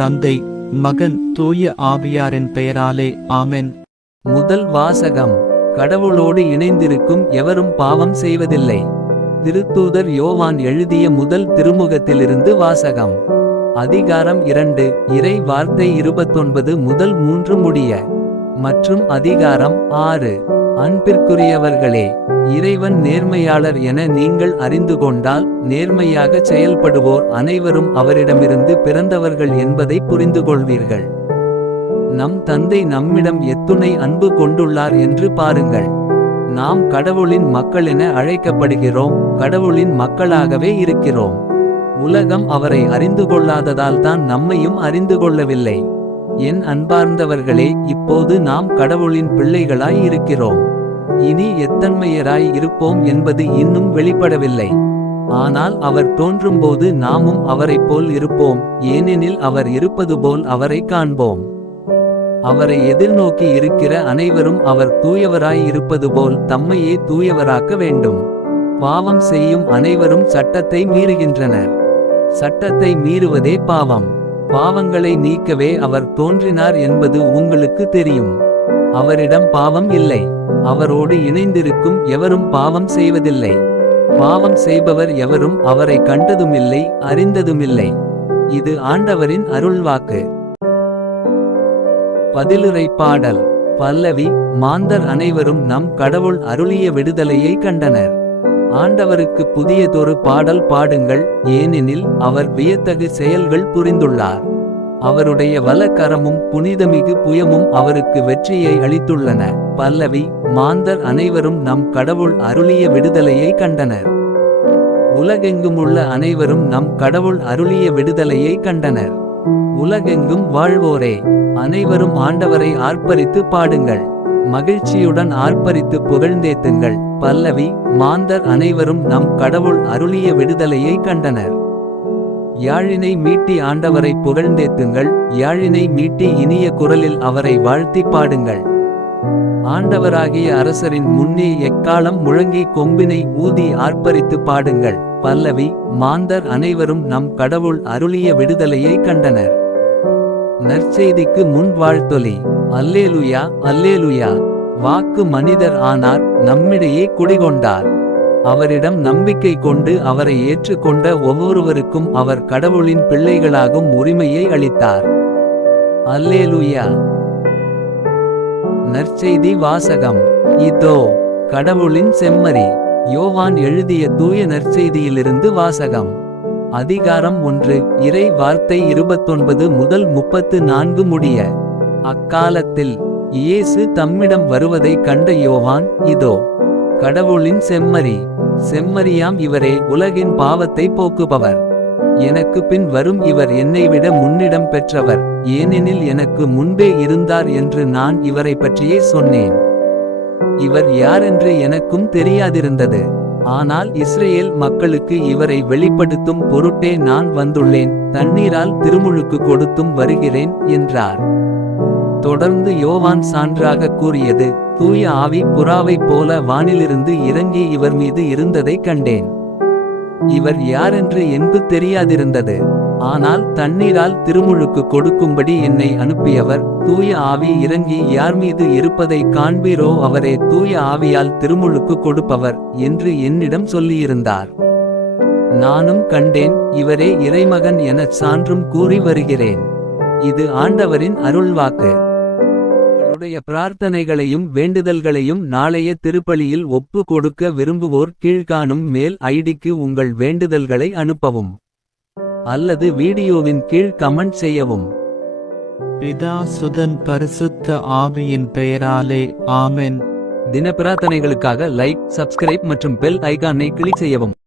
தந்தை, மகன், தூய ஆவியாரின் பெயராலே ஆமென். முதல் வாசகம். கடவுளோடு இணைந்திருக்கும் எவரும் பாவம் செய்வதில்லை. திருத்தூதர் யோவான் எழுதிய முதல் திருமுகத்திலிருந்து வாசகம். அதிகாரம் 2. இறை வார்த்தை 29 முதல் 3 முடிய. மற்றும் அதிகாரம் 6. அன்பிற்குரியவர்களே, இறைவன் நேர்மையாளர் என நீங்கள் அறிந்து கொண்டால், நேர்மையாக செயல்படுவோர் அனைவரும் அவரிடமிருந்து பிறந்தவர்கள் என்பதை புரிந்து கொள்வீர்கள். நம் தந்தை நம்மிடம் எத்துணை அன்பு கொண்டுள்ளார் என்று பாருங்கள். நாம் கடவுளின் மக்களென அழைக்கப்படுகிறோம், கடவுளின் மக்களாகவே இருக்கிறோம். உலகம் அவரை அறிந்து கொள்ளாததால் தான் நம்மையும் அறிந்து கொள்ளவில்லை. என் அன்பார்ந்தவர்களே, இப்போது நாம் கடவுளின் பிள்ளைகளாய் இருக்கிறோம். இனி எத்தன்மையராய் இருப்போம் என்பது இன்னும் வெளிப்படவில்லை. ஆனால் அவர் தோன்றும்போது நாமும் அவரைப் போல் இருப்போம், ஏனெனில் அவர் இருப்பது போல் அவரை காண்போம். அவரை எதிர்நோக்கி இருக்கிற அனைவரும் அவர் தூயவராய் இருப்பது போல் தம்மையே தூயவராக்க வேண்டும். பாவம் செய்யும் அனைவரும் சட்டத்தை மீறுகின்றனர். சட்டத்தை மீறுவதே பாவம். பாவங்களை நீக்கவே அவர் தோன்றினார் என்பது உங்களுக்கு தெரியும். அவரிடம் பாவம் இல்லை. அவரோடு இணைந்திருக்கும் எவரும் பாவம் செய்வதில்லை. பாவம் செய்பவர் எவரும் அவரை கண்டதுமில்லை, அறிந்ததுமில்லை. இது ஆண்டவரின் அருள்வாக்கு. பதிலுரை பாடல். பல்லவி. மாந்தர் அனைவரும் நம் கடவுள் அருளிய விடுதலையை கண்டனர். ஆண்டவருக்கு புதியதொரு பாடல் பாடுங்கள், ஏனெனில் அவர் வியத்தகு செயல்கள் புரிந்துள்ளார். அவருடைய வலக்கரமும் புனிதமிகு புயமும் அவருக்கு வெற்றியை அளித்துள்ளன. பல்லவி. மாந்தர் அனைவரும் நம் கடவுள் அருளிய விடுதலையை கண்டனர். உலகெங்குமுள்ள அனைவரும் நம் கடவுள் அருளிய விடுதலையை கண்டனர். உலகெங்கும் வாழ்வோரே, அனைவரும் ஆண்டவரை ஆர்ப்பரித்து பாடுங்கள். மகிழ்ச்சியுடன் ஆர்ப்பரித்து புகழ்ந்தேத்துங்கள். பல்லவி. மாந்தர் அனைவரும் நம் கடவுள் அருளிய விடுதலையை கண்டனர். யாழினை மீட்டி ஆண்டவரை புகழ்ந்தேத்துங்கள். யாழினை மீட்டி இனிய குரலில் அவரை வாழ்த்தி பாடுங்கள். ஆண்டவராகிய அரசரின் முன்னே எக்காலம் முழங்கி கொம்பினை ஊதி ஆர்ப்பரித்து பாடுங்கள். பல்லவி. மாந்தர் அனைவரும் நம் கடவுள் அருளிய விடுதலையை கண்டனர். நற்செய்திக்கு முன் வாழ்த்தொலி. அல்லேலுயா, அல்லேலுயா. வாக்கு மனிதர் ஆனார், நம்மிடையே குடிகொண்டார். அவரிடம் நம்பிக்கை கொண்டு அவரை ஏற்றுக்கொண்ட ஒவ்வொருவருக்கும் அவர் கடவுளின் பிள்ளைகளாகும் உரிமையை அளித்தார். அல்லேலுயா. நற்செய்தி வாசகம். இதோ கடவுளின் செம்மறி. யோவான் எழுதிய தூய நற்செய்தியிலிருந்து வாசகம். அதிகாரம் 1. இறை வார்த்தை 29 முதல் 34 முடிய. அக்காலத்தில் இயேசு தம்மிடம் வருவதை கண்ட யோவான், இதோ கடவுளின் செம்மறி. செம்மறியாம் இவரே உலகின் பாவத்தை போக்குபவர். எனக்கு பின் வரும் இவர் என்னைவிட முன்னிடம் பெற்றவர், ஏனெனில் எனக்கு முன்பே இருந்தார் என்று நான் இவரை பற்றியே சொன்னேன். இவர் யாரென்று எனக்கும் தெரியாதிருந்தது. ஆனால் இஸ்ரேல் மக்களுக்கு இவரை வெளிப்படுத்தும் பொருட்டே நான் வந்துள்ளேன். தண்ணீரால் திருமுழுக்கு கொடுத்தும் வருகிறேன் என்றார். தொடர்ந்து யோவான் சான்றாக கூறியது, தூய ஆவி புறாவைப் போல வானிலிருந்து இறங்கி இவர் மீது இருந்ததை கண்டேன். இவர் யாரென்று எனக்கு தெரியாதிருந்தது. ஆனால் தண்ணீரால் திருமுழுக்கு கொடுக்கும்படி என்னை அனுப்பியவர், தூய ஆவி இறங்கி யார் மீது இருப்பதை காண்பீரோ அவரே தூய ஆவியால் திருமுழுக்கு கொடுப்பவர் என்று என்னிடம் சொல்லியிருந்தார். நானும் கண்டேன், இவரே இறைமகன் எனச் சான்றும் கூறி வருகிறேன். இது ஆண்டவரின் அருள்வாக்கு. உங்களுடைய பிரார்த்தனைகளையும் வேண்டுதல்களையும் நாளைய திருப்பலியில் ஒப்பு கொடுக்க விரும்புவோர் கீழ்காணும் மெயில் ஐடிக்கு உங்கள் வேண்டுதல்களை அனுப்பவும். அல்லது வீடியோவின் கீழ் கமெண்ட் செய்யவும். பிதா, சுதன், பரிசுத்த ஆவியின் பெயராலே ஆமென். தின பிரார்த்தனைகளுக்காக லைக், சப்ஸ்கிரைப் மற்றும் பெல் ஐகானை கிளிக் செய்யவும்.